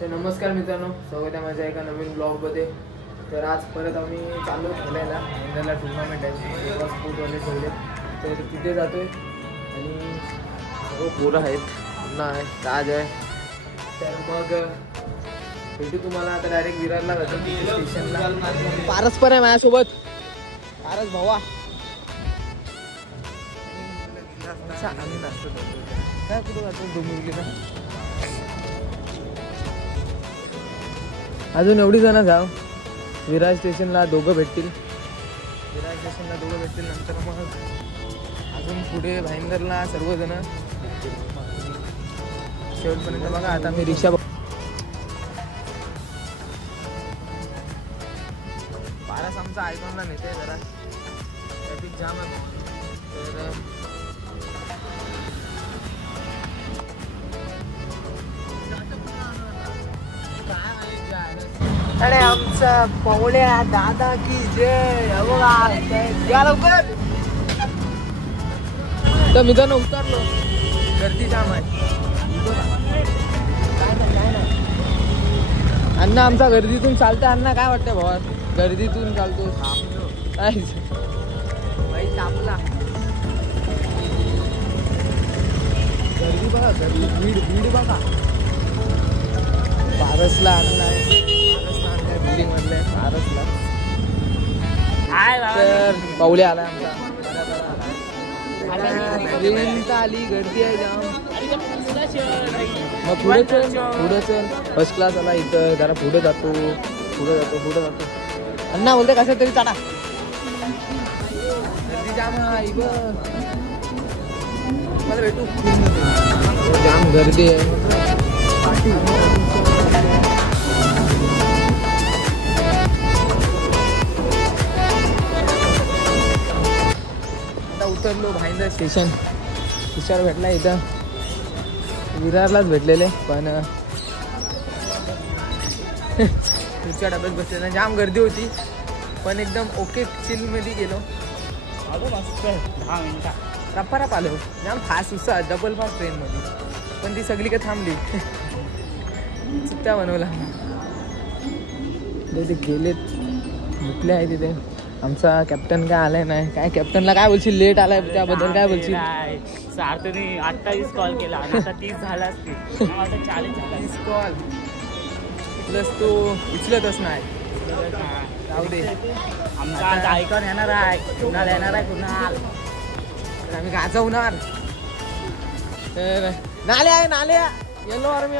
तर नमस्कार मित्रांनो, स्वागत आहे माझ्या एका नवीन ब्लॉगमध्ये. तर आज परत आम्ही चाललो खेळायला. इंडियाला टुर्नामेंट आहे, स्पोर्टवाले ठेवले, तर तिथे जातोय. आणि सर्व पोरं आहेत, पुन्हा आहे, ताज आहे. तर मग भेटू तुम्हाला आता डायरेक्ट विरारला जातो स्टेशनला. पारस पण आहे माझ्यासोबत, पारस भावा. आम्ही नाचतो काय कुठं जातो डोंबिवलीला. अजून एवढी जण जाऊ. विरार स्टेशनला दोघं भेटतील, नंतर मग अजून पुढे भाईंदरला सर्वजण शेवटपर्यंत बघा. आता मी रिक्षा पारस आमचा आयकॉनला नेते जरा ट्रॅफिक जाम आहे. तर अरे आमचा पवड्या दादा की जय. या लवकर. तर मित्रांनो उतरलो, गर्दी जाम आहे. काय नाही अण्णा, आमचा गर्दीतून चालतंय. अण्णा काय वाटतंय भावा, गर्दीतून चालतो भाई तापला. गर्दी बघा, गर्दी भीड बघा. पारसला अण्णा आहे, बिल्डिंग मधले पारसला. तर पाऊले आलाय आमचा. आली गर्दी आहे जाम. मग पुढे चल फर्स्ट क्लास आला इथं. जरा पुढे जातो. अण्णा बोलते कसं तरी चाटा. गर्दी जाम आहे मला भेटू. जाम गर्दी आहे. उतरलो भाईंदर स्टेशन भेटला. इथं विरारलाच भेटलेले, पण पुढच्या डब्यात बसलेला. जाम गर्दी होती, पण एकदम ओके चिल मध्ये गेलो. 10 मिनिटात रप्पा आलो. जाम फास्ट उत्साह, डबल फास्ट ट्रेन मध्ये, पण ती सगळी का थांबली. सुट्ट्या बनवला. तिथे गेलेत, मुकले आहे तिथे. आमचा कॅप्टन काय आलाय नाही. काय कॅप्टनला काय बोलशील, लेट आलाय त्याबद्दल काय बोलशील. सार्थने 28 कॉल केला, आता 30 झाला असतील. 40 कॉल प्लस तो उचलतच नाही. जाऊ दे, आमचा आज आयकॉन येणार आहे. कुणाल येणार आहे, कुणाल. आम्ही गाजवणार. तर नाल्या येलो आर्मी.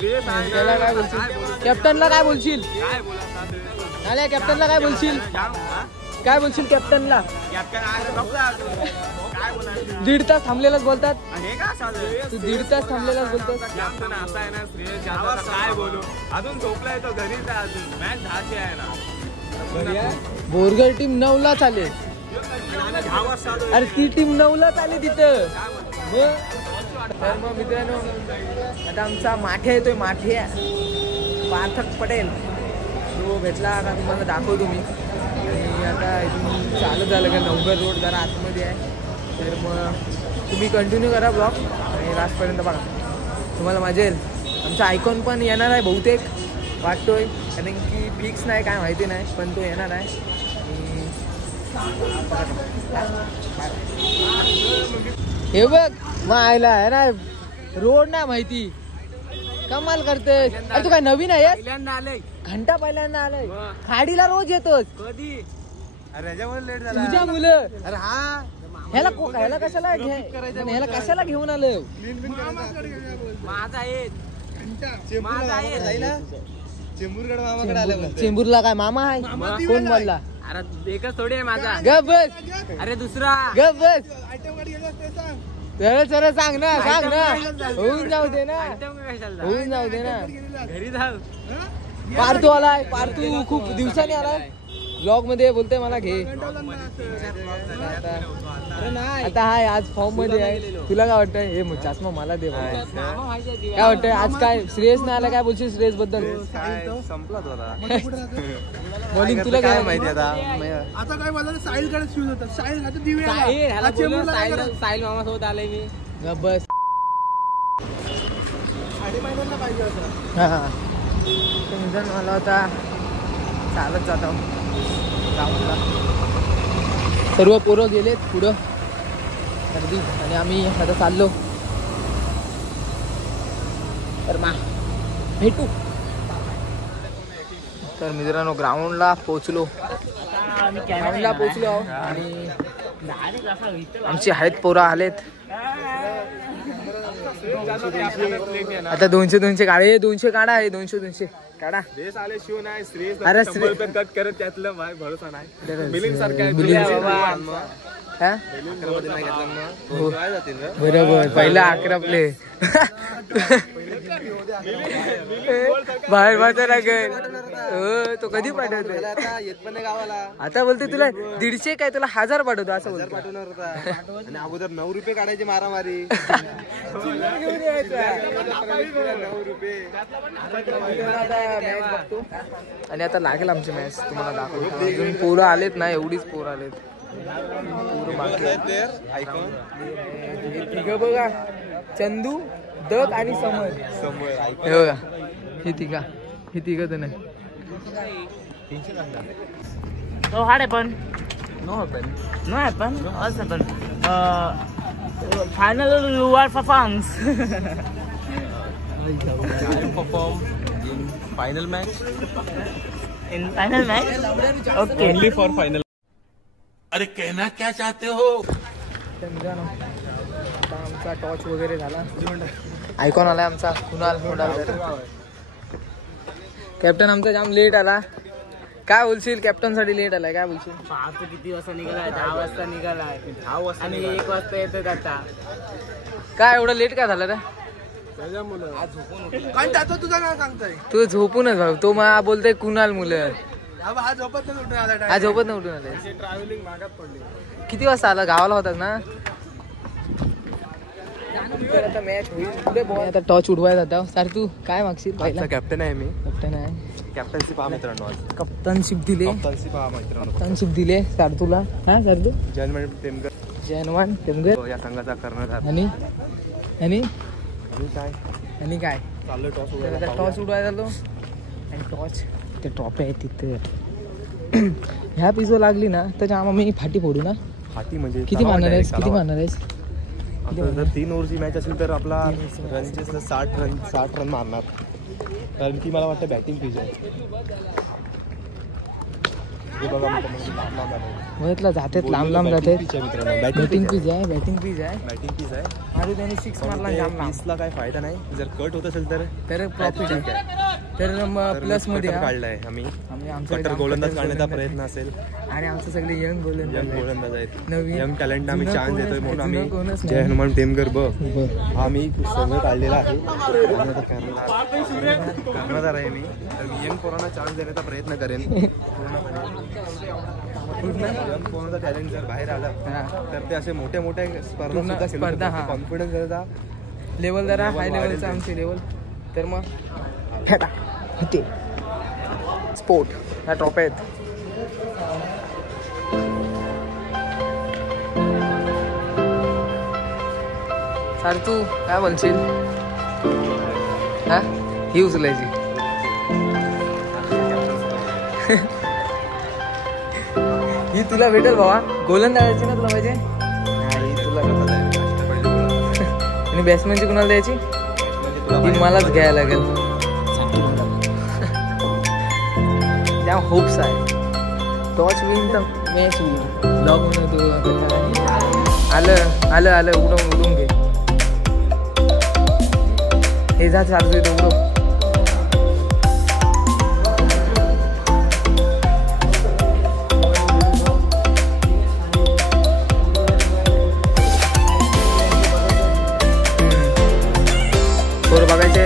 त्याला काय बोलशील, कॅप्टनला काय बोलशील. नाल्या कॅप्टनला काय बोलशील, कॅप्टनला. 1.5 तास थांबलेलाच बोलतात. तू 1.5 तास थांबलेलाच बोलतात. काय बोलू, अजून झोपलाय तो घरीच आहे. अजून मॅच 10ची आहे ना. बोरगर टीम 9ला चालेल. अरे ती टीम 9ला चालेल तिथं. तर मग मित्रांनो आता आमचा माठ्या येतोय. पार्थक पटेल तो भेटला. आता तुम्हाला दाखवतो मी. आणि आता इथून चालत झालं का नवघर रोड जरा आतमध्ये आहे. तर मग तुम्ही कंटिन्यू करा ब्लॉग आणि लास्टपर्यंत बघा, तुम्हाला मजा येईल. आमचा आयकॉन पण येणार आहे बहुतेक, वाटतोय. कारण की फिक्स नाही, काय माहिती नाही, पण तो येणार आहे. हे बघ मग आयला आहे ना, रोड नाही माहिती. कमाल करते. अरे तू काय नवीन आहे, पहिल्यांदा आलंय, घंटा पहिल्यांदा आलाय. खाडीला रोज येतोच. कधी. अरे ह्याच्यामुळे लेट झाला. तुझ्या मुलं. अरे हा ह्याला कशाला घेऊन आलं. माझा आहे. चेंबूरला काय मामा आहे, कोण बोलला. अरे एकच थोडी आहे माझा. गप बस. अरे दुसरा. गप बस. सरळ सांग ना. होऊन जाऊ दे ना. घरी जाऊ. पार्थू आलाय. पार्थू खूप दिवसांनी आलाय ब्लॉग मध्ये. बोलतोय मला घे. आता हाय आज फॉर्म मध्ये आहे. तुला काय वाटतंय, हे चष्मा मला दे. काय वाटतंय आज, काय श्रेयस नाही आला, काय बोलशील श्रेयस बद्दल. संपला बोलिंग तुला काय माहिती. आता काय मला साहिल कडे शूज होता. साहिल साहिल मामा सोबत आलाय मी. बस साडेपाचला पाहिजे होतं. हां टेन्शन मला होता. चालत जातो ग्राउंडला. सर्व पोरं गेलेत पुढं गर्दी आणि आम्ही आता चाललो. तर भेटू. तर मित्रांनो ग्राउंडला पोचलो. ग्राउंडला पोचलो आणि आमची आहेत पोरं आलेत. आता 200 काढे. 200 काढा आहे. 200 काढा. रेस आले शिव नाही श्रेयस. अरे कट करत त्यातलं भरोसा नाही. मिलिंद बरोबर पहिला 11 प्ले बाहेर वाचा लागेल. तो कधी पाठवतो आता बोलते तुला 150 काय तुला 1000 पाठवतो असं बोलतो. पाठवणार होता आणि अगोदर 9 रुपये काढायचे मारामारी. 9 रुपये आणि आता लागेल आमची मॅच तुम्हाला दाखवतो. अजून पोरं आलेत ना एवढीच पोरं आलेत. पोरं बाकी तिघं बघा चंदू दग आणि समर. हे बघा ही तिघं तर नाही. So what happened? No happen. What's happened? Finally you are performs. I perform in final match. In final match? Okay. Only for final. अरे कहना क्या चाहते हो? आता आमचा टॉर्च वगैरे झाला. आयकॉन आलाय आमचा कुणाल. कॅप्टन आमचा जाम लेट आला. काय बोलशील कॅप्टन साठी लेट आलाय? काय बोलशील? पाच किती वाजता निघालाय? 10 वाजता निघालाय. 10 वाजता आणि 1 वाजता येतात आता. काय एवढं लेट काय झालं रे? कारण त्याचं तुझं नाव सांगतोय. तू झोपूनच भाऊ. तो मला बोलतोय कुणाल मुलं. हा झोपत नाही उठून आला. आज झोपत नाही उठून आले. ट्रॅव्हलिंग मागात पडली. किती वाजता आला? गावाला होतात ना. आता मॅच होईल. आता टॉच उडवायला जाता. सर तू काय मागशील? पहिला कॅप्टन आहे मी. कॅप्टन आहे. कॅप्टनशिप पहा मित्रांनो. आज कप्तानशिप दिले. कप्तानशिप पहा मित्रांनो. कप्तानशिप दिले सर तुला. हा सर तू जयनवान तेमगर या संघाचा कर्णधार. आणि काय चाललो टॉस टॉस उडवायला झालो. आणि टॉच ते ट्रॉफी आहे तिथे. ह्या पिझो लागली ना तर आम्ही फाटी फोडू ना. फाटी म्हणजे किती मारणार आहेस? आता जर 3 ओव्हरची मॅच असेल तर आपला रनचे 60 रन मारणार. कारण की मला वाटतं बॅटिंग पिच आहे. बघितलं जातात लांब जातात. बॅटिंग पिच आहे. बॅटिंग पिच आहे. माझं त्याने 6 मारला जाम लांब. पिचला काय फायदा नाही. जर कट होत असेल तर प्रॉफिट आहे. तर प्लस मध्ये काढलाय आम्ही आमचा कटर गोलंदाज काढण्याचा प्रयत्न असेल. आणि आमचं सगळे यंग गोलंदाज आहेत. नवीन यंग टॅलेंट आम्ही चान्स देतोय म्हणून आम्ही कोणच जय हनुमान टेमगर हा आम्ही संघ काढलेला आहे. कर्णधार आहे मी. तर यंग पोरांना चान्स देण्याचा प्रयत्न करेन. यंग पोरांचा टॅलेंट जर बाहेर आला तर ते असे मोठ्या स्पर्धा कॉन्फिडन्स देता. लेवल जरा हाय लेवलचा आमची लेवल. तर मग होते स्पोर्ट ह्या ट्रॉफी आहेत. सर तू काय बोलशील? हा ही उचलायची. ही तुला भेटेल भावा. गोलंदाजाची ना तुला पाहिजे. तुला आणि बॅट्समॅनची कुणाला द्यायची? ती मलाच घ्यायला लागेल. त्या होप्स आहे. टॉच विन तर मॅच होईल. लॉक होऊन आलं उडून घे. हे जा चालू आहे उडव. पोरं बघायचे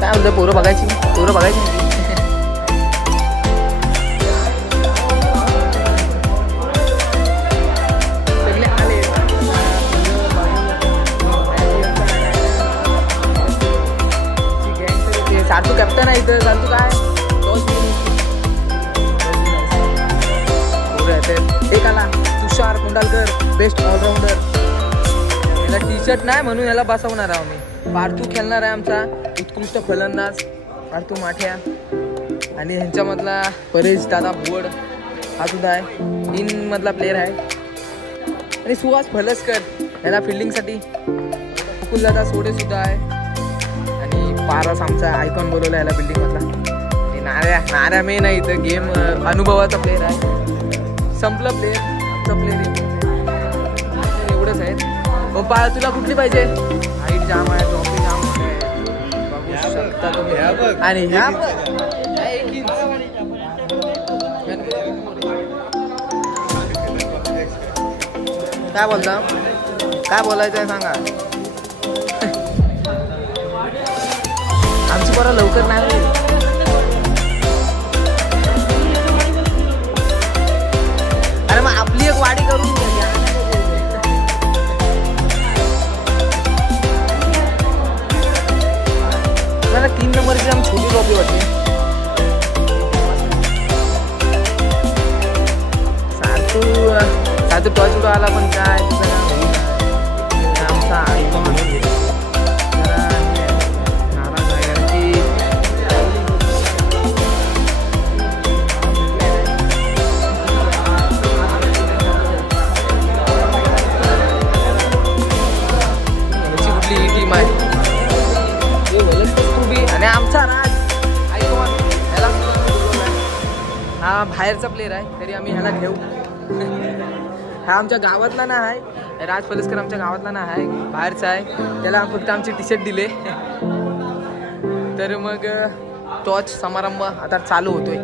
काय बोलतं? पोरं बघायची. सगळे आले. सातू कॅप्टन आहे इथं. सातू काय पोरं आहेत. एक आला तुषार कुंडालकर बेस्ट ऑलराऊंडर. याला टी शर्ट नाही म्हणून याला बसवणार आहोत मी. पार्थू खेळणार आहे आमचा उत्कृष्ट फलंदाज पार्थू माठ्या. आणि ह्यांच्यामधला परेश दादा भोड हा सुद्धा आहे, 3 मधला प्लेअर आहे. आणि सुहास फलसकर याला फिल्डिंगसाठी. मुकुल दादा सोडे सुद्धा आहे. आणि पारस आमचा आयकॉन बोलवला याला बिल्डिंग मधला. नाऱ्या मेन आहे इथं, गेम अनुभवाचा प्लेअर आहे. संपलं प्लेअर, आमचा प्लेअर एवढंच आहे. पप्पा तुला कुठली पाहिजे? हाईट जाम आहे, ट्रॉफी जाम आहे बघू शकता तुम्ही. आणि ह्या काय बोलता, काय बोलायचं आहे सांगा. आमची पोरं लवकर नाही. अरे मग आपली एक वाडी करून घ्या. मला 3 नंबरची आम छोटी ट्रॉफी वाटते. सातू टॉच उडा आला पण काय आमचा आयकॉन नाराज आहे कारण की कुठली टीम आहे. आणि आमचा राज आयकॉन ह्याला हा बाहेरचा प्लेअर आहे तरी आम्ही ह्याला घेऊ. हा आमच्या गावातला ना आहे, राज फलसकर आमच्या गावातला ना आहे, बाहेरचा आहे. त्याला फक्त आमचे टी शर्ट दिले. तर मग टॉच समारंभ आता चालू होतोय.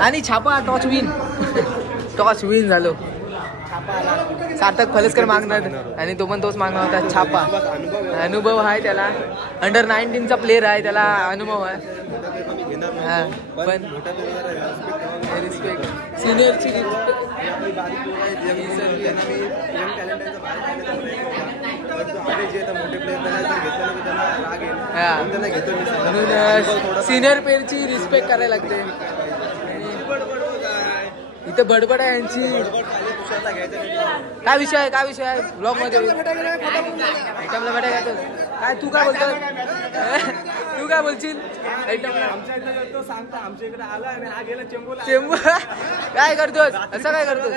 आणि छापा टॉच विन झालो. सार्थक फलसकर मागणार आणि तो पण तोच मागणार होता छापा. अनुभव आहे त्याला, अंडर 19चा प्लेअर आहे, त्याला अनुभव आहे. हा पण रिस्पेक्ट सिनियरची म्हणून सिनियर प्लेअरची रिस्पेक्ट करायला लागते. इथं बडबड आहे यांची. काय विषय आहे ब्लॉग मध्ये आयटमला भेटा घ्यायचं काय. तू काय बोलतो, तू काय बोलशील आयटमला? चेंबू काय करतो, असं काय करतो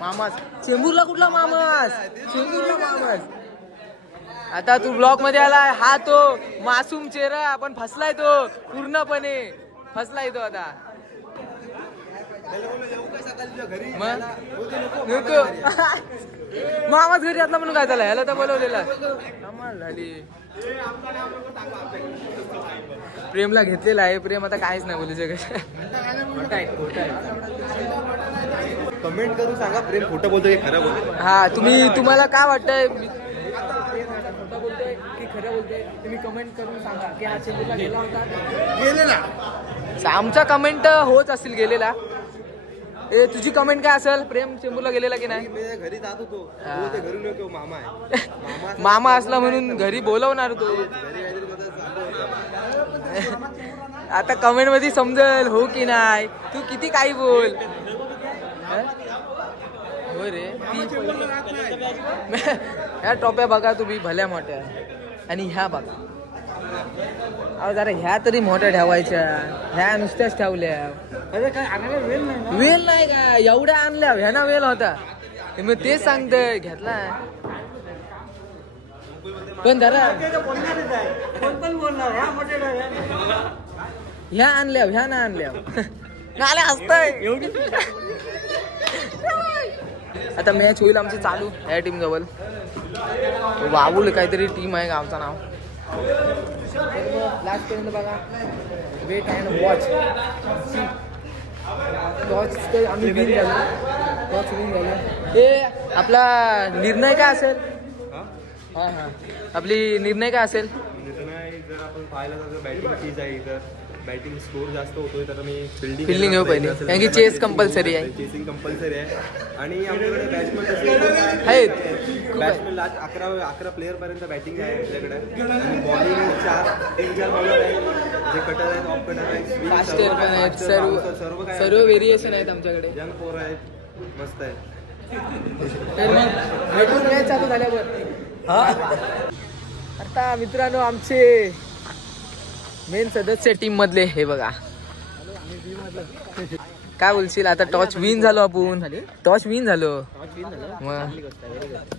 मामास? चेंबूरला कुठला मामास? चेंबूरला मामास. आता तू ब्लॉग मध्ये आलाय. हा तो मासूम चेहरा आपण फसलाय, तो पूर्णपणे फसलाय तो. आता नको मामाच घरी आतला म्हणून काय झालं, ह्याला तर बोलवलेला. प्रेमला घेतलेला आहे. प्रेम आता काहीच नाही बोलू शकत. कमेंट करून सांगा प्रेम खोटं बोलतोय खरं बोलतोय. हा तुम्हाला काय वाटतंय, खोटं बोलतोय की खरं बोलतोय? तुम्ही कमेंट करून सांगा की हा चेंबूरला गेला होता, गेलेला. आमचा कमेंट होत असेल गेलेला. तुझी कमेंट काय असेल, प्रेम चेंबूरला गेलेला की नाही? घरी जात होतो, मामा आहे. मामा असला म्हणून घरी बोलवणार तो. आता कमेंट मध्ये समजेल हो की नाही. तू किती काही बोल. हो रे, ह्या ट्रॉफ्या बघा तुम्ही भल्या मोठ्या. आणि ह्या बघा, अहो जरा ह्या तरी मोठ्या ठेवायच्या. ह्या नुसत्याच ठेवल्या. वेल नाही का, एवढ्या आणल्या ह्याना वेल होता. मग तेच सांगतोय घेतला. पण जरा ह्या आणल्या, ह्या ना आणल्या नाले असतंय. आता मॅच होईल आमची चालू या टीम जवळ. वावुल काहीतरी टीम आहे, गावचं नाव. लास्ट पर्यंत बघा, वेट अँड वॉच. टॉच तर आम्ही विन झालो. हे आपला निर्णय काय असेल? हा आपली निर्णय काय असेल? जर आपण पाहिलं तर बॅटिंग चीज आहे, तर बॅटिंग स्कोर जास्त होतोय तर मी फिल्डिंग घेऊ पहिले, कारण की चेस कंपल्सरी आहे. चेसिंग कंपल्सरी आहे. आणि आमच्याकडे बॅट्समन आहेत बॅट्समॅन आज 11 प्लेअर पर्यंत बॅटिंग आहे आपल्याकडे. बॉलिंग 3-4 बॉलर आहेत, जे कटर आहेत, ऑफ कटर आहेत, फास्टर पण आहेत, सर्व व्हेरिएशन आहेत आमच्याकडे. यंग पोर आहेत, मस्त आहे. तर मग भेटून मॅच चालू झाल्यावर आता मित्रांनो आमचे मेन सदस्य टीम मधले हे बघा. काय बोलशील आता? टॉस विन झालो आपण. टॉस विन झालो. मग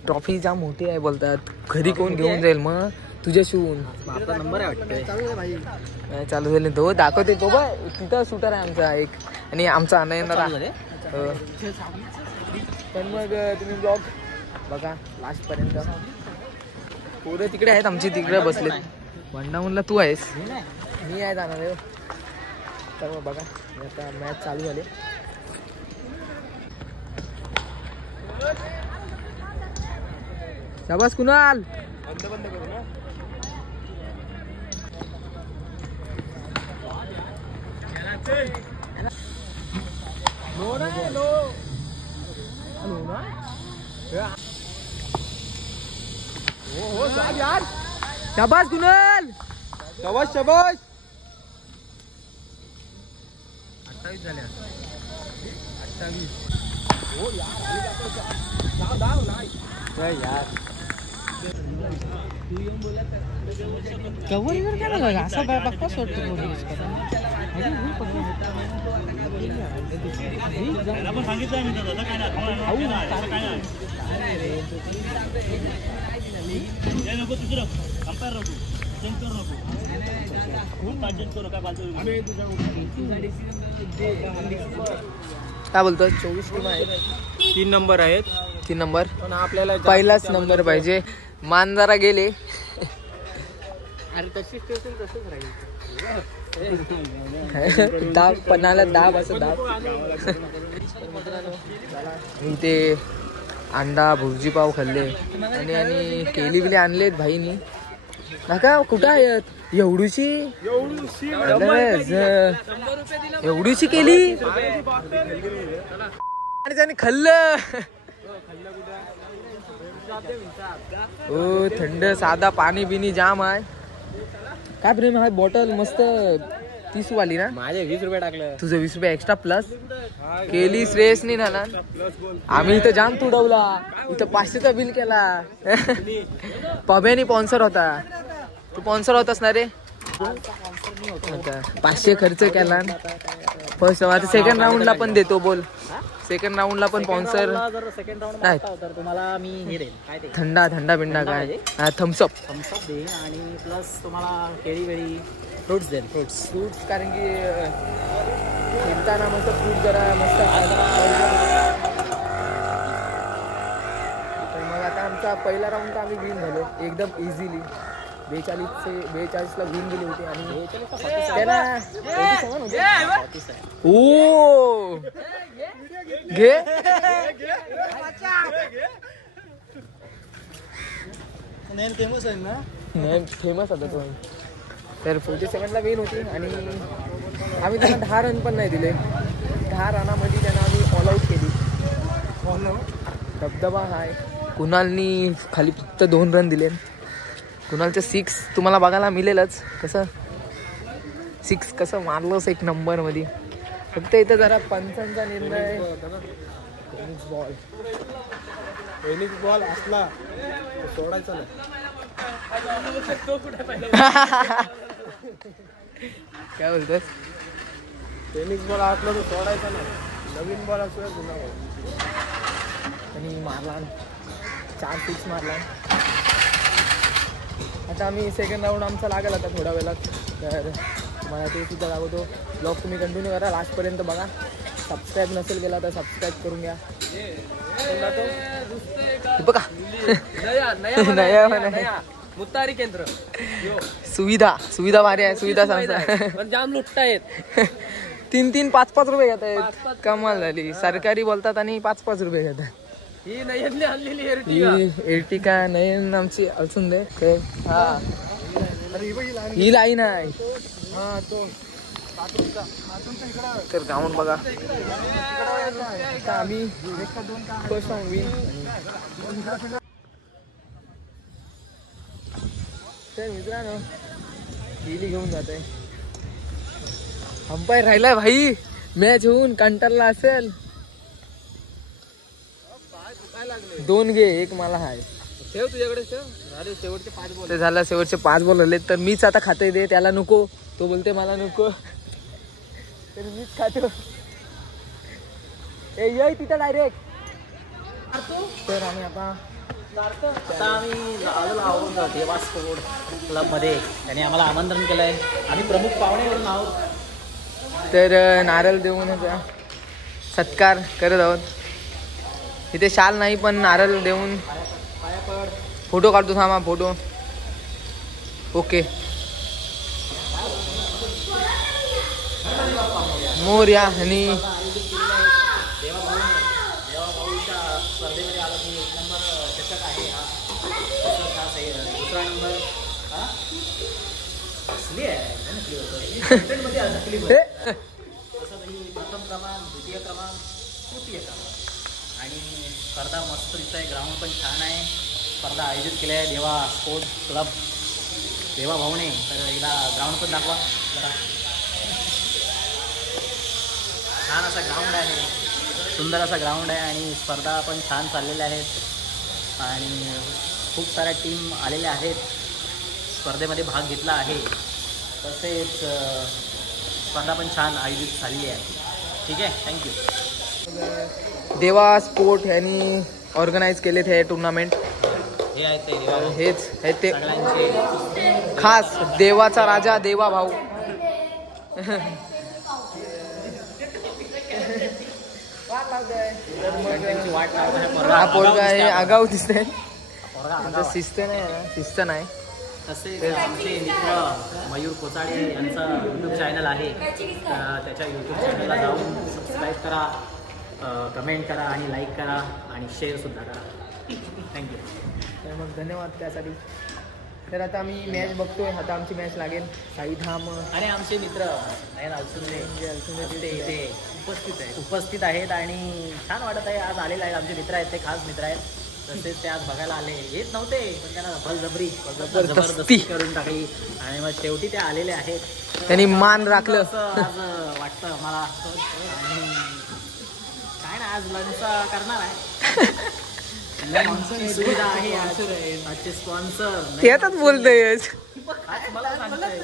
ट्रॉफी जाम मोठी आहे बोलतात. घरी कोण घेऊन जाईल मग? तुझ्या शिवून नंबर आहे वाटतं. चालू झाले तो दाखवते तो बघ तिथं शूटर आहे आमचा एक आणि आमचा अनयनरा. तर मग तुम्ही ब्लॉग बघा लास्ट पर्यंत. पोरं तिकडे आहेत आमची, तिकडे बसले. वंडाऊनला तू आहेस, मी आहे जाणार आहे. तर मग बघा आता मॅच चालू झाले. शाबास कुणाल. बंद करू ना. यार शाबास कुणाल. शाबास शाबास. 28 झाले. 28. यार कवर काय असा बघता सोडतो. काय बोलतो? 24 टीम आहेत, 3 नंबर आहेत. 3 नंबर पण आपल्याला पहिलाच नंबर पाहिजे. मान जरा गेले. अरे तशीच तसंच राहील. दाब पन्नाला दाब असं दाब. ते अंडा भुर्जी पाव खाल्ले आणि केली बिली आणलेत भाईनी. नका कुठं आहेत? एवढीशी केली आणि त्याने खाल्लं. हो थंड साधा पाणी बिनी जाम आहे. काय प्रेम आहे. बॉटल मस्त 30 वाली ना. माझे 20 रुपये टाकलं. तुझं 20 रुपये एक्स्ट्रा प्लस केली. श्रेयस नाही ना. आम्ही इथं जाम तुडवला. इथं 500चा बिल केला. पब्यानी स्पॉन्सर होता. तू स्पॉन्सर होतास ना रे. 500 खर्च केला. फर्स्ट आता सेकंड राऊंडला पण देतो बोल. सेकंड राऊंडला पण स्पॉन्सर सेकंड राऊंड नाही. तर तुम्हाला मी हे देईन. काय ते थंडा बिंडा काय थम्सअप देईन आणि प्लस तुम्हाला केळी वेळी फ्रुट्स देईन. फ्रुट्स कारण की खेळताना मस्त फ्रूट जरा मस्त. तर मग आता आमचा पहिला राऊंड तर आम्ही विन झालो एकदम इझिली. 42ला विन गेली होती आणि त्यांना ओ घे फेमस आहे ना. फेमस होता तो. तर 47ला विन होती आणि आम्ही त्यांना 10 रन पण नाही दिले. 10 रनामध्ये त्यांना आम्ही ऑल आऊट केली. धबधबा हाय. कुणालनी खाली फक्त 2 रन दिले. कुणालचं 6 तुम्हाला बघायला मिळेलच. कसं 6 कसं मारलंच एक नंबरमध्ये. फक्त इथं जरा पंचांचा निर्णय. फेनिक्स बॉल असला सोडायचा नाही. काय बोलतोस? फेनिक्स बॉल असला तर सोडायचा नाही. नवीन बॉल असला जुना बॉल. आणि मारला 4 6 मारला. आता आम्ही सेकंड राऊंड आमचा लागेल आता थोड्या वेळात. तर तुम्हाला ते सुद्धा दाखवतो. ब्लॉग तुम्ही कंटिन्यू करा लास्टपर्यंत बघा. सबस्क्राईब नसेल केला तर सबस्क्राईब करून घ्या. बघा नया मुतारी केंद्र सुविधा भारी आहे. सुविधा सांगता पण जाम लुटतायत. 3-3 5-5 रुपये घेत आहेत. कमाल झाली. सरकारी बोलतात आणि 5-5 रुपये घेतात. ही नयनने आणलेली एर्टिका नयन आमची असून दे. हा ही लाईन आहे. तर जाऊन बघा. आम्ही फर्स्ट राऊंड विन. तर मित्रांनो गेली घेऊन जात आहे. अंपायर राहिलाय भाई, मॅच होऊन कंटाळला असेल. 2 घे, 1 मला हाय. ठेव तुझ्याकडे ठेव. झाले शेवटचे 5 बॉल. ते झालं, शेवटचे 5 बॉल आले. तर मीच आता खाते दे, त्याला नको. तो बोलते मला नको, तर मीच खातो. ये तिथं डायरेक्ट. तर आम्ही आता आम्ही आलेलो आहोत देवा स्पोर्ट क्लबमध्ये. त्यांनी आम्हाला आमंत्रण केलं आहे. आम्ही प्रमुख पाहुणेवरून आहोत. तर नारळ देऊन सत्कार करत आहोत. इथे शाल नाही पण नारळ देऊन फोटो काढतो. थांबा फोटो. ओके. मोरया आणि स्पर्धेमध्ये आला की 1 नंबर चषक आहे हा. खास आहे. 2रा नंबर असली आहे मध्ये असली तसं ही प्रथम क्रमांक, 2य क्रमांक, 3य क्रमांक. आणि स्पर्धा मस्त दिसत आहे. ग्राउंड पण छान आहे. स्पर्धा आयोजित केली आहे देवा स्पोर्ट्स क्लब देवा भाऊने. तर एकदा ग्राउंड पण दाखवा जरा. छान असा ग्राउंड आहे, सुंदर असा ग्राउंड आहे. आणि स्पर्धा पण छान चाललेल्या आहेत आणि खूप साऱ्या टीम आलेल्या आहेत, स्पर्धेमध्ये भाग घेतला आहे. तसेच स्पर्धा पण छान आयोजित झालेली आहे. ठीक आहे, थँक्यू. देवा स्पोर्ट यांनी ऑर्गनाईज केले हे टुर्नामेंट. हे आहेत ते देवा भाऊ. हेच आहे ते सगळ्यांचे खास देवाचा राजा देवा भाऊ. त्यांची वाट लावत आहे. हा पोरगा हे आगाऊ दिसतंय. पोरगा आगाऊ आहे. शिस्त नाही आहे ना, शिस्त नाही. तसेच आमचे मित्र मयूर कोचाडे यांचं यूट्यूब चॅनल आहे. त्याच्या यूट्यूब चॅनलला जाऊन सबस्क्राईब करा, कमेंट करा आणि लाईक करा आणि शेअरसुद्धा करा. थँक्यू. तर मग धन्यवाद त्यासाठी. तर आता आम्ही मॅच बघतोय. आता आमची मॅच लागेल. साईधाम आणि आमचे मित्र नयन अलसुंदे ते इथे उपस्थित आहेत आणि छान वाटत आहे. आज आलेले आहेत आमचे मित्र आहेत, ते खास मित्र आहेत. तसेच ते आज बघायला आले. येत नव्हते पण त्यांना जबरदस्ती करून टाकली आणि मग शेवटी ते आलेले आहेत. त्यांनी मान राखलं असं आज वाटतं मला. आणि काय ना आज लंच करणार आहे. लंचची सुविधा आहे. आजचे स्पॉन्सर त्यातच बोलतोय. मला सांगतोय.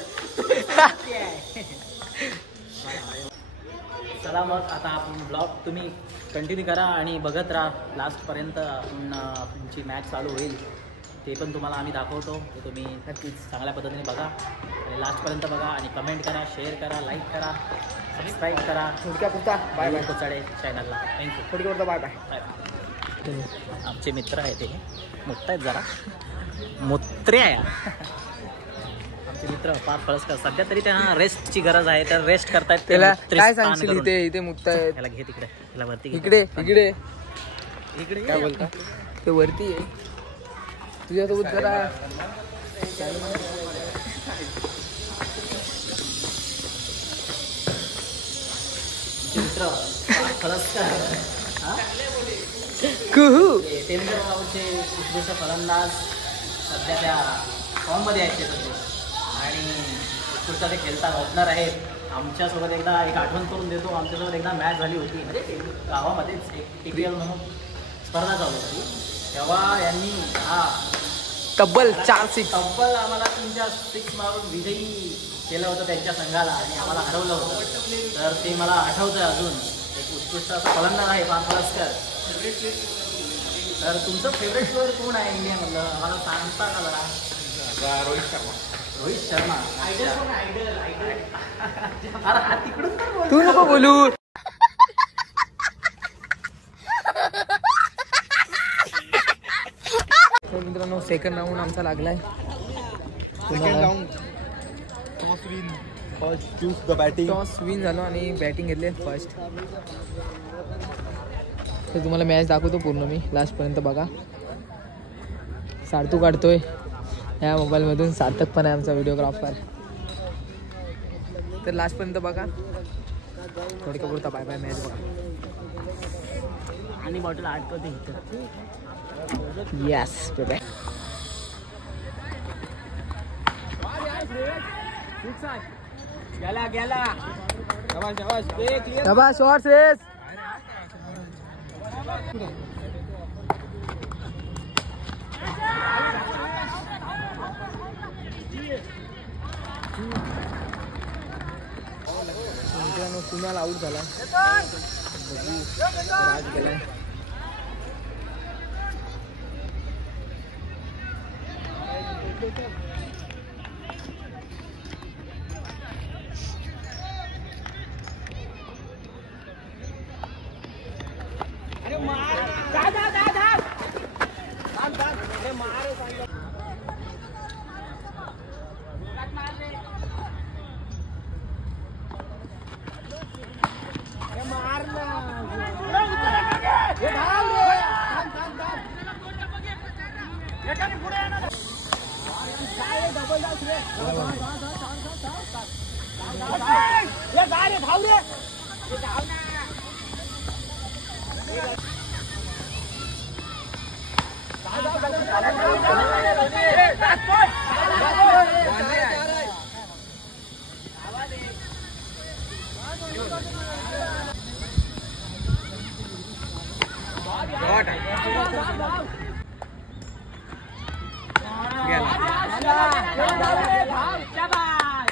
चला मग आता आपण ब्लॉग तुम्ही कंटिन्यू करा आणि बघत राहा लास्टपर्यंत. तुमची मॅच चालू होईल ते पण तुम्हाला आम्ही दाखवतो. ते तुम्ही नक्कीच चांगल्या पद्धतीने बघा आणि लास्टपर्यंत बघा आणि कमेंट करा, शेअर करा, लाईक करा, सबस्क्राईब करा. थोडक्या पुरता बाय बाय. कोचाडे चॅनलला थँक्यू. थोडक्या पुरता बाय बाय. बाय. आमचे मित्र आहेत ते मोठा आहेत जरा मोत्र्या आमचे मित्र फार फळसकर. सध्या तरी त्यांना रेस्टची गरज आहे तर रेस्ट करतायत. त्याला काय सांगशील? इथे मुक्त आहे. त्याला घे तिकडे, त्याला वरती घे. इकडे इकडे इकडे काय बोलता? ते वरती आहे. तुझ्यासोबत जरा मित्र फळसकर कुहू तेलंगणचे उत्कृष्ट फलंदाज सध्या त्या फॉर्ममध्ये आहेत ते सध्या आणि उत्कृष्ट ते खेळतात, ओपनर आहेत. आमच्यासोबत एकदा एक आठवण करून देतो. आमच्यासोबत एकदा मॅच झाली होती म्हणजे गावामध्येच एक TPL म्हणून स्पर्धा चालू होती. तेव्हा यांनी तब्बल 4-6 तब्बल आम्हाला 3-6 मारून विजयी केलं होतं त्यांच्या संघाला आणि आम्हाला हरवलं होतं. तर ते मला आठवतं अजून. एक उत्कृष्ट असा फलंदाज आहे फळसकर. तर तुमचं फेवरेट प्लेअर कोण आहे इंडियामधलं आम्हाला सांगता का जरा? रोहित शर्मा. अरे हा तिकडून तर बोल. तू नको बोलू. तर मित्रांनो सेकंड राऊंड आमचा लागलाय. टॉस विन झालो आणि बॅटिंग घेतली फर्स्ट. तर तुम्हाला मॅच दाखवतो पूर्ण मी लास्टपर्यंत बघा. सार्थू काढतोय ह्या मोबाईलमधून. सार्थक पण आहे आमचा व्हिडिओग्राफर. तर लास्टपर्यंत बघा. थोडक्या पुरता बाय बाय. मॅच बघा आणि बॉटल आटकवते इथं. येस बेबे. गेला गेला शाबाश शाबाश ए क्लियर शाबाश शॉट रेस मित्रांनो कुणाल आऊट झाला राज गेलाय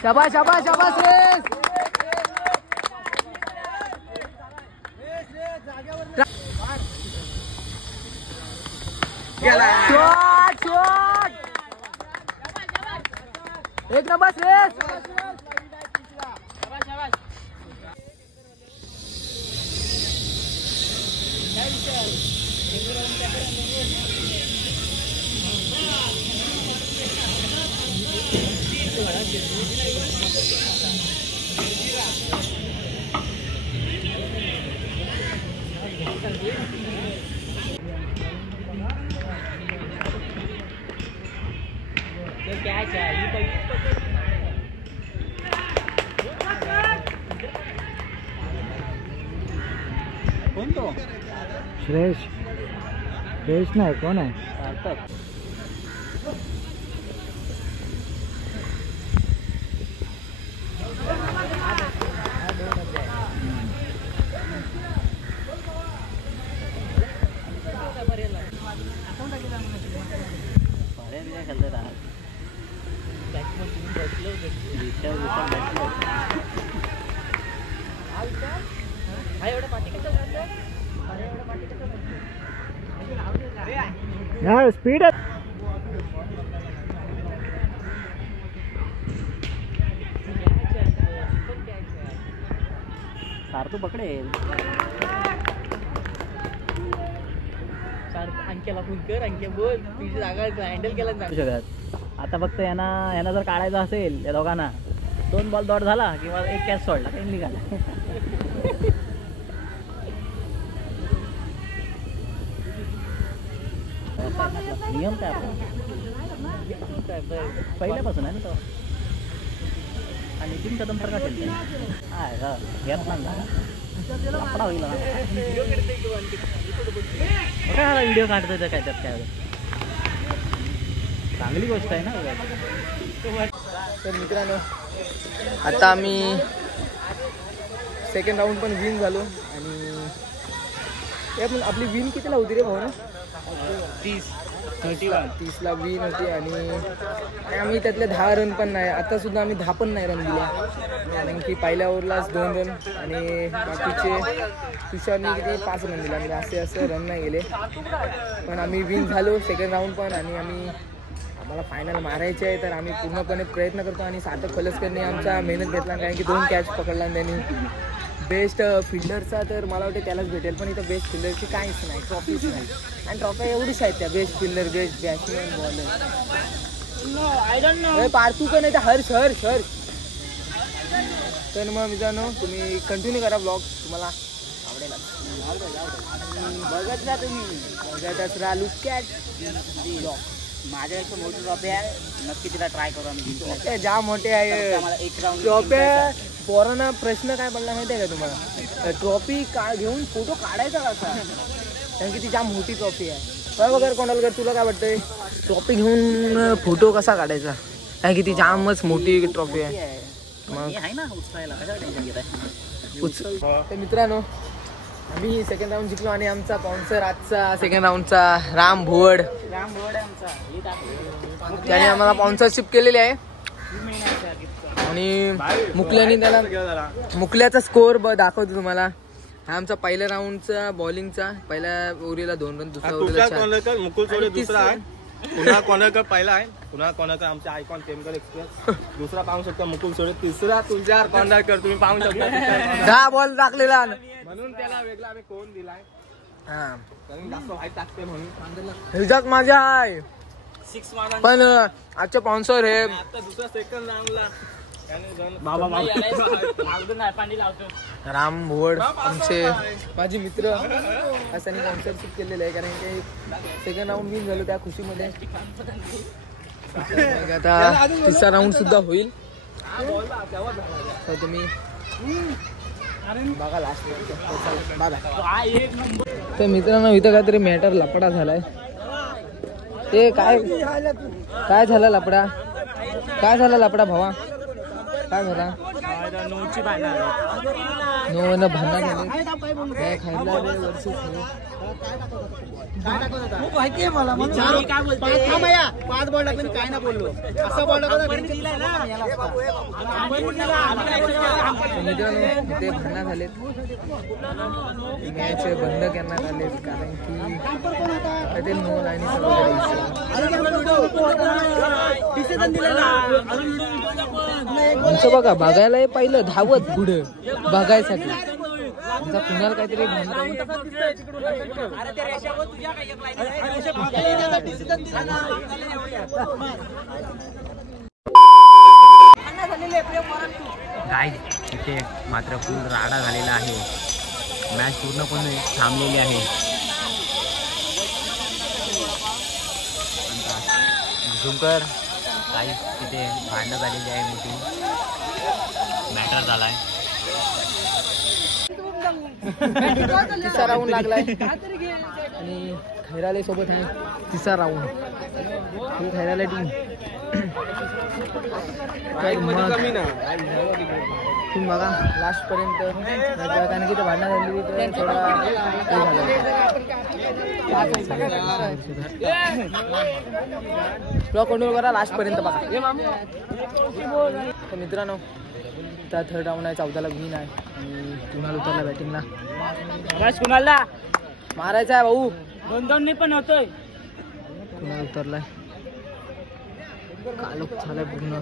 शाबाश शाबाश शाबाश रेस शॉट शॉट एक नंबर रेस कोण तो श्रेष श्रेष नाही कोण आहे यार स्पीड है सार तू पकडेल अंक्याला फोन कर अंक्या बोल तुझी जागा हँडल केला शकत आता फक्त यांना जर काढायचं असेल या दोघांना 2 बॉल डॉट झाला किंवा 1 कॅच सोडला काही निघाला नियम काय पहिल्यापासून आहे ना तो आणि 3 कदम तर काढेल लफडा होईल काय व्हिडिओ काढतोय तर काय त्यात काय चांगली गोष्ट आहे ना. तर मित्रांनो आता आम्ही सेकंड राऊंड पण विन झालो आणि पण आपली विन कितीला होती रे भाऊ ना 30ला विन होती आणि आम्ही त्यातले 10 रन पण नाही आता सुद्धा आम्ही 10 पण नाही रन दिले कारण की पहिल्या ओव्हरलाच 2 रन आणि बाकीचे तुषारने किती 5 रन दिले म्हणजे असे रन नाही गेले पण आम्ही विन झालो सेकंड राऊंड पण आणि आम्हाला फायनल मारायचे आहे तर आम्ही पूर्णपणे प्रयत्न करतो आणि सार्थक खलसकरने आमचा मेहनत घेतला कारण की 2 कॅच पकडला आणि त्यांनी बेस्ट फिल्डरचा तर मला वाटतं त्यालाच भेटेल पण इथं बेस्ट फिल्डरची काहीच नाही ट्रॉफीच नाही आणि ट्रॉफी एवढीच आहेत त्या best fielder best batsman bowler पार्थू का नाही तर हर्ष हर्ष हर्ष तर मग मित्रांनो तुम्ही कंटिन्यू करा ब्लॉग तुम्हाला आवडेल बघत जा तुम्ही बघतच राहा लुक ॲट ब्लॉग माझ्यापेक्षा मोठी ट्रॉफी आहे नक्की तिला ट्राय करू आम्ही जाम मोठे आहे ट्रॉफ्या पोरांना प्रश्न काय पडला माहिती आहे का तुम्हाला ट्रॉफी घेऊन फोटो काढायचा कसा कारण की ती जाम मोठी ट्रॉफी आहे काय वगैरे कोणाला तुला काय वाटतंय ट्रॉफी घेऊन फोटो कसा काढायचा आहे किती जामच मोठी ट्रॉफी आहे. हे आहे ना उचलायला, कशाला टेन्शन घेत आहे. तर मित्रांनो आम्ही सेकंड राऊंड जिंकलो आणि आमचा स्पॉन्सर आजचा सेकंड राऊंडचा राम भुवड राम बोर्ड आहे आमचा, हे दाखव. त्याने आम्हाला स्पॉन्सरशिप केलेली आहे. आणि मुकल्याने त्याला मुकल्याचा स्कोर दाखवतो तुम्हाला. हा आमचा पहिल्या राऊंडचा बॉलिंगचा, पहिल्या ओव्हरीला 2 रन, दुसऱ्या ओव्हरीला 4. मुकुल सोडे दुसरा आहे, पुन्हा कोणाकर पहिला आहे, पुन्हा कोणाचा आमच्या आयकॉन केमिकल एक्सप्रेस दुसरा पाहू शकता मुकुल सोडे, तिसरा तुषार कोंडारकर तुम्ही पाहू शकता. 10 बॉल टाकलेला म्हणून त्याला वेगळा आम्ही कोण दिलाय, हा कारण जास्त हाईट टाकते म्हणून. ह्याच्यात माझा आहे 6 मारा. पण आजचे स्पॉन्सर हे आता दुसरा सेकंड राऊंडला राम भुवड आमचे माझे मित्र असं स्पॉन्सरशिप केलेलं आहे. कारण की सेकंड राऊंड विन झालो त्या खुशीमध्ये. आता तिसरा राऊंड सुद्धा होईल, तर तुम्ही बघा लास्ट बघा. तर मित्रांनो इथं काहीतरी मॅटर लपडा झालाय. ते काय झाला लपडा, काय झाला लपडा भावा, काय झाला? नो भांडण झाले काय खायला वर्ष माहितीये मला, काय बोलतो 5 बॉल टाकले काय ना बोललो असं बोललो. मित्रांनो ते भांडण झालेत, मॅच बंद करण्यात आले कारण की ते नो लाईन आमचं बघा बघायला पाहिलं धावत पुढे बघायसाठी. आमचा पुण्याला काहीतरी काय तिथे मात्र फुल राडा झालेला आहे. मॅच पूर्णपणे थांबलेली आहे. झुंकर काही तिथे भांडणं झालेली आहे, मोठी मॅटर झालाय. तिसरा राऊंड लागलाय आणि खैराले सोबत आहे तिसरा राऊंड. ही खैराले टीम तुम्ही बघा लास्ट पर्यंत, कारण की ते भांडणं झाली तर थोडा कंट्रोल करा लास्ट पर्यंत बघा. तर मित्रांनो त्या थर्ड राऊंड आहे, 14ला विन आहे आणि कुणाल उतरला बॅटिंगला. कुणाला मारायचा आहे भाऊ, 2-2 पण होतोय. कुणाल उतरलाय, कालोख झालाय पूर्ण.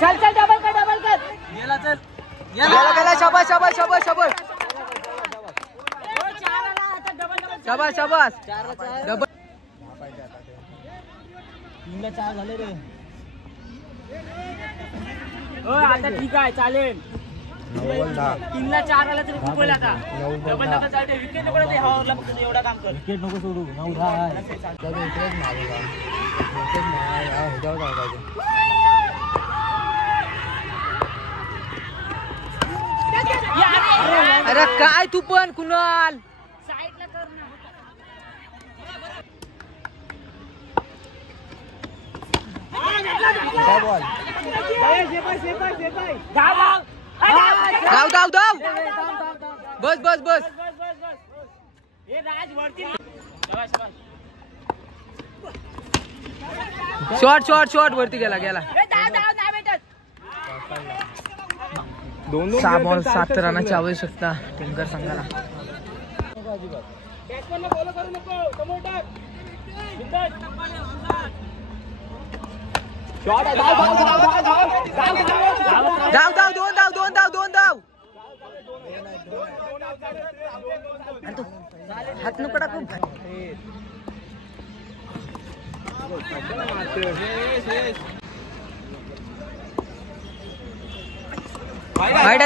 चल चल डबल कर गेला. चल गेला शाबास शाबास शाबास शाबास शाबास शाबास डबल. 3ला 4 झाले रे. आता ठीक आहे चालेल. 3ला 4 आला तरी खूप बोला. आता डबल चालते. विकेट नको ते हॉलला फक्त एवढा काम कर. विकेट नको सोडू. 9-10 अरे काय तू पण कुणाल साइडला कर ना. धाव धाव धाव बस बस बस. शॉट शॉट शॉट वरती गेला गेला. 6 बॉल 7 रनाची आवश्यकता टेंकर संघाला. धाव धाव 2 धाव 2 धाव 2 धाव. हात नको टाकू.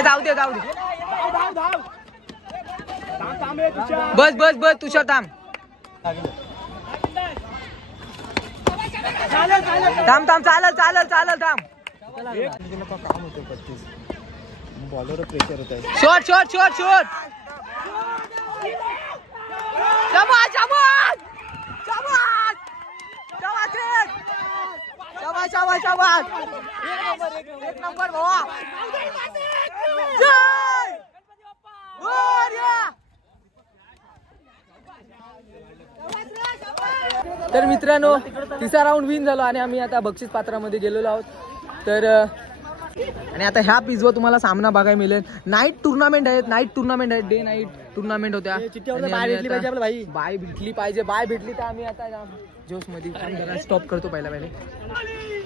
जाऊ दे जाऊ दे. बस बस बस तुषार थांब. थांब थांब चालेल चालेल चालेल थांब. काम होतं 35 बॉलर प्रेशर होत आहे. Shot shot shot shot. शाबाश शाबाश शाबाश शाबाश शाबाश शाबाश. एक नंबर भावा. जय तर मित्रांनो तिसरा राऊंड विन झालो आणि आम्ही आता बक्षीस पात्रामध्ये गेलेलो आहोत. तर आणि आता ह्या पिचवर तुम्हाला सामना बघायला मिळेल. नाईट टुर्नामेंट आहेत डे नाईट टुर्नामेंट होत्या. बाय भेटली पाहिजे. बाय भेटली तर आम्ही आता जोश मध्ये स्टॉप करतो. पहिले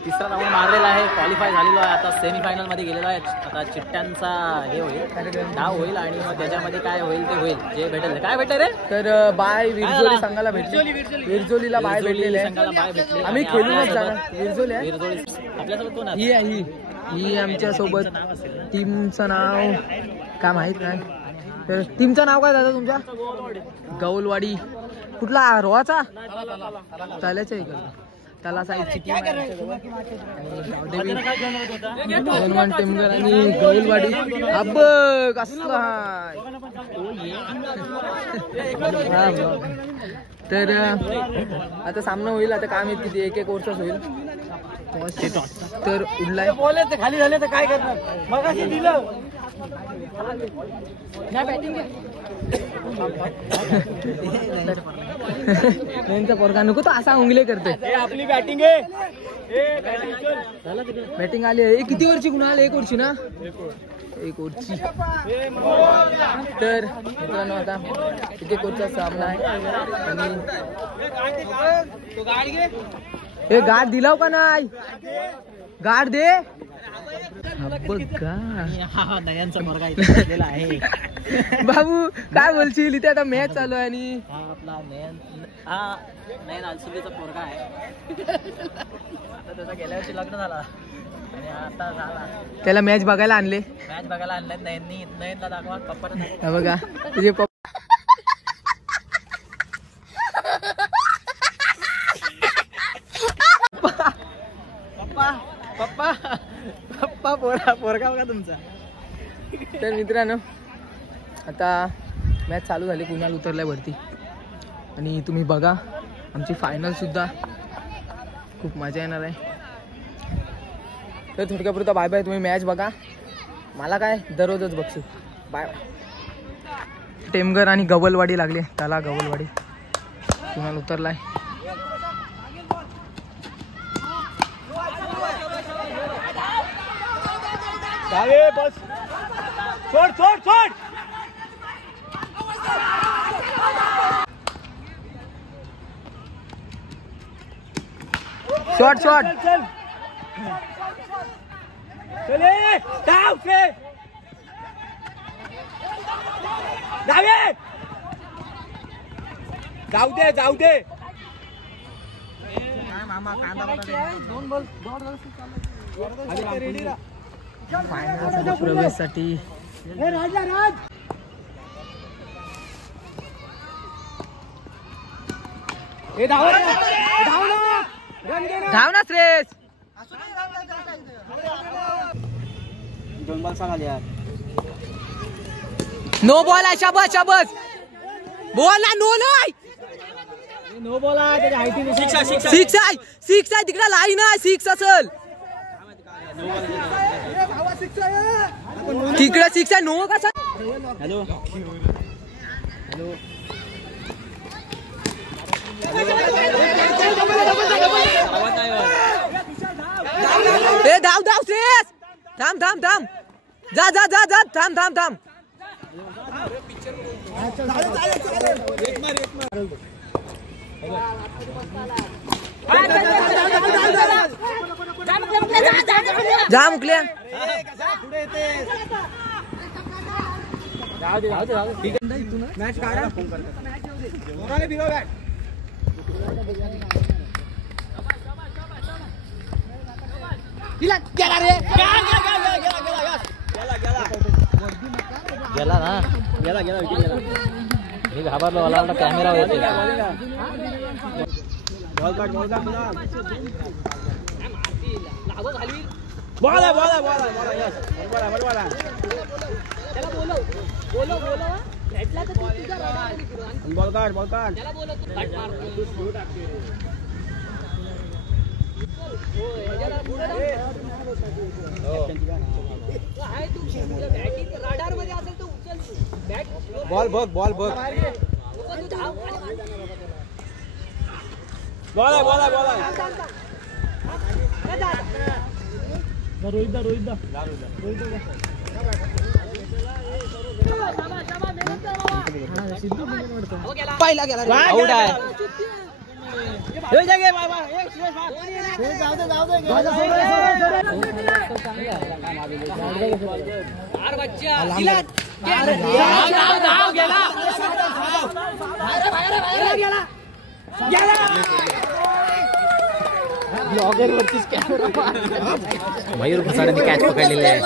तिसरा राऊंड मारलेला आहे. क्वालिफाय झालेलो आहे. आता सेमीफायनल मध्ये गेलेलो आहे. आता चिट्ट्यांचा हे होईल डाव होईल आणि मग त्याच्यामध्ये काय होईल ते होईल. जे भेटेल काय भेटेल रे. तर बाय विरजोली संघाला भेटली. विरजोलीला बाय भेटलेले आहे. आम्ही खेळूनच जाणार. विरजोली आहे आपल्यासोबत. कोण ही आमच्या सोबत. टीमचं नाव काय माहित नाही. तर टीमचं नाव काय दादा तुमच्या. गौलवाडी. कुठला रोहाचा त्यालाच आहे का. त्याला साईडची टीम हनुमान टेमगर आणि गौलवाडी. अब कसला तर आता सामना होईल. आता काय माहित किती एक ओव्हरचाच होईल. तर उडलाय खाली झाले तर काय करणार. मग दिलं त्यांचा पोरगा नको तो असा उंगले करते. आपली बॅटिंग आहे. बॅटिंग आली आहे. किती वरची कुणाल. 1 ओव्हरची ना. 1 ओव्हरची. तर मित्रांनो आता किती कोचचा सामना आहे. हे गाड दिलाव का नाही. गाड दे नयनचा मुलगा इथे आहे. बाबू काय बोलशील. इथे आता मॅच चालू आहे आणि आपला नयन अलसुलीचा पोरगा आहे. आता त्याचा गेल्या वर्षी लग्न झाला आणि आता झाला. त्याला मॅच बघायला आणले. मॅच बघायला आणले नयननी. नयनला दाखवा पप्पा बघा तुझे पप्पा पप्पा पोरगा बघा तुमचा. तर मित्रांनो आता मॅच चालू झाली. कुणाल उतरलाय वरती आणि तुम्ही बघा आमची फायनल सुद्धा खूप मजा येणार आहे. तर थोडक्यापुरता बाय बाय. तुम्ही मॅच बघा. मला काय दररोजच बघशील. Bye bye. टेमगर आणि गवलवाडी लागले. त्याला गवलवाडी. कुणाल उतरलाय. बस सोड सोड सोड. Shot shot. चले डाव से डावे. जाऊ दे. फायनल प्रवेशसाठी धाव ना श्रेयस. 2 बॉल सांगाल यार. नो बॉल आहे. शाबास शाबास. बॉल ना. नो नाही. नो बॉल आहे. सिक्स आहे तिकडे. लाईन आहे. 6 असेल तिकडे. 6 आहे. नो कसा. हॅलो ए धाव श्रेयस. थांब जा थांब. जा मुकल्या. मॅच काढा. गेला ना. गेला मी घाबरलो. मला कॅमेरा होते. बॉल बघ बॉल बघ बॉल आहे बॉल आहे बॉल आहे रोहित पहिला गेला आउट आहे मयूर फसाड्याने कॅच पकडलेले आहे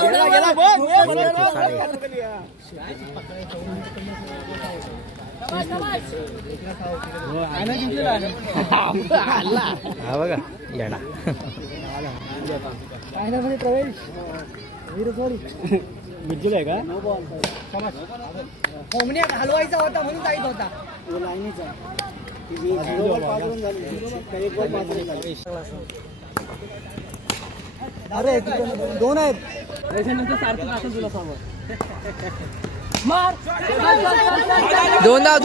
हा बघा येडा आहे का हलवायचा होता म्हणून जायचा होता. अरे दोन आहेत त्याच्यानंतर सारखं असं तुला समोर दोन धाव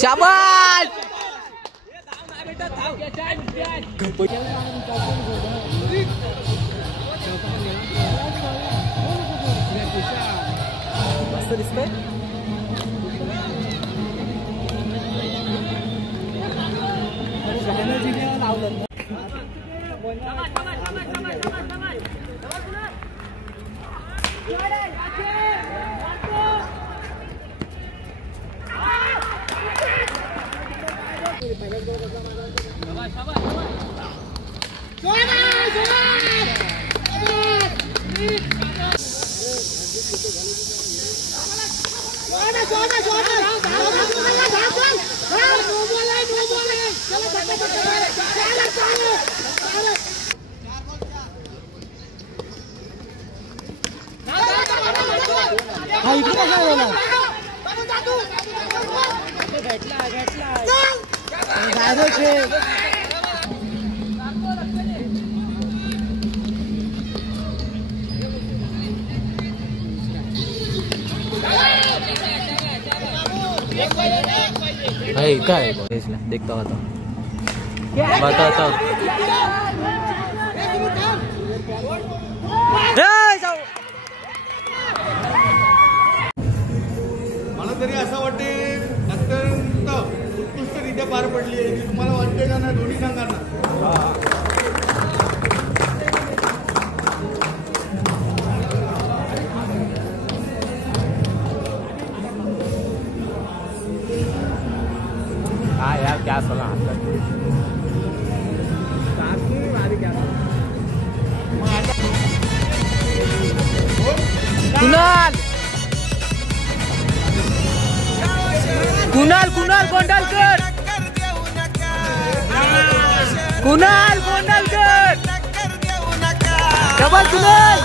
शाबास मस्त दिसतंय. काय देखता होता बता मला तरी असं वाटते अत्यंत उत्कृष्टरित्या पार पडली आहे. तुम्हाला वाटते का ना दोन्ही संघांना यार क्या सलाह कुणाल गोंडलकर डबल कुणाल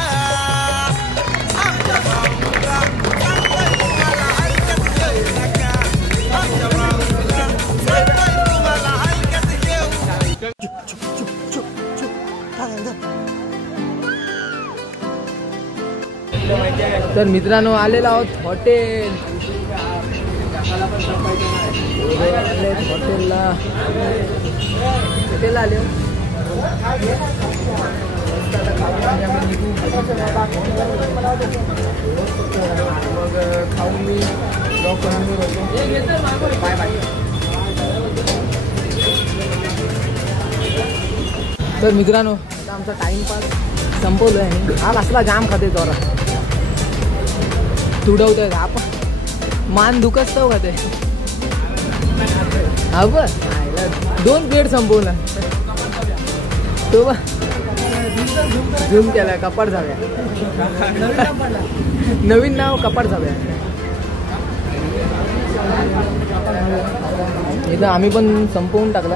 तर मित्रांनो आलेलो आहोत हॉटेलला आले मग खाऊन मी ब्लॉग करून मी बोलतो बाय बाय. तर मित्रांनो आता आमचा टाइमपास संपवलो आहे. हा असला जाम खाते जोरा तुडवतोय आपण मान दुखत तो खाते. हा बस 2 प्लेट संपवला तो बा झूम केलाय कपाट झाव्या. नवीन नाव कपाट झाव्या. इथं आम्ही पण संपवून टाकला.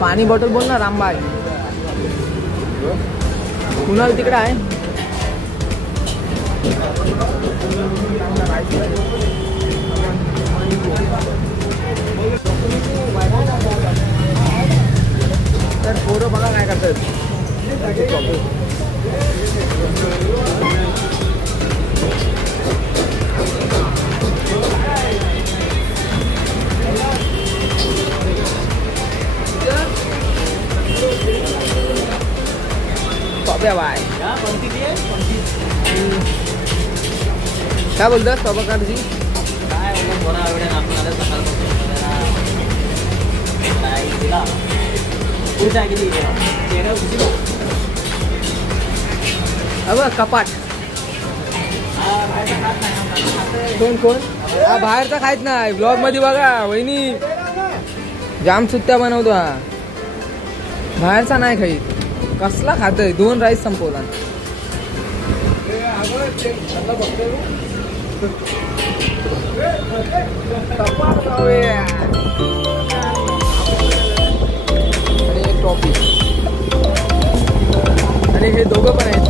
पाणी बॉटल बोल ना रामबाई. कुणाल तिकडे आहे. तर पोरं बघा काय करतात. बाय काय बोलतात सभाकारजी. काय थोडा वेळ आपण आलं अगं कपाट कोण कोण हा बाहेरचा खायच नाही. ब्लॉग मध्ये बघा वहिनी जाम सुट्ट्या बनवतो. हा बाहेरचा नाही खाईत. कसला खातोय. 2 राईस संपवला. आणि एक टॉपी आणि हे दोघं पण आहेत.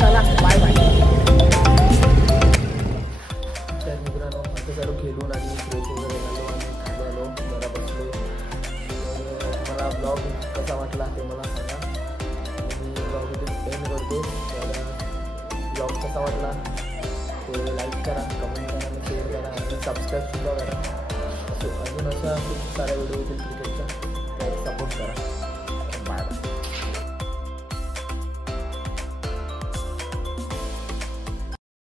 चला बाय बाय. तर मित्रांनो आता सर्व खेळून आणि फ्रेश वगैरे झालो आणि खायला जरा बसलो. मला ब्लॉग कसा वाटला ते मला सांगा. मी ब्लॉग इथे एंड करतो. तर ब्लॉग कसा वाटला ते लाईक करा, कमेंट करा, शेअर करा आणि सबस्क्राईबसुद्धा करा. अजून अशा खूप साऱ्या व्हिडिओ येतील क्रिकेटच्या.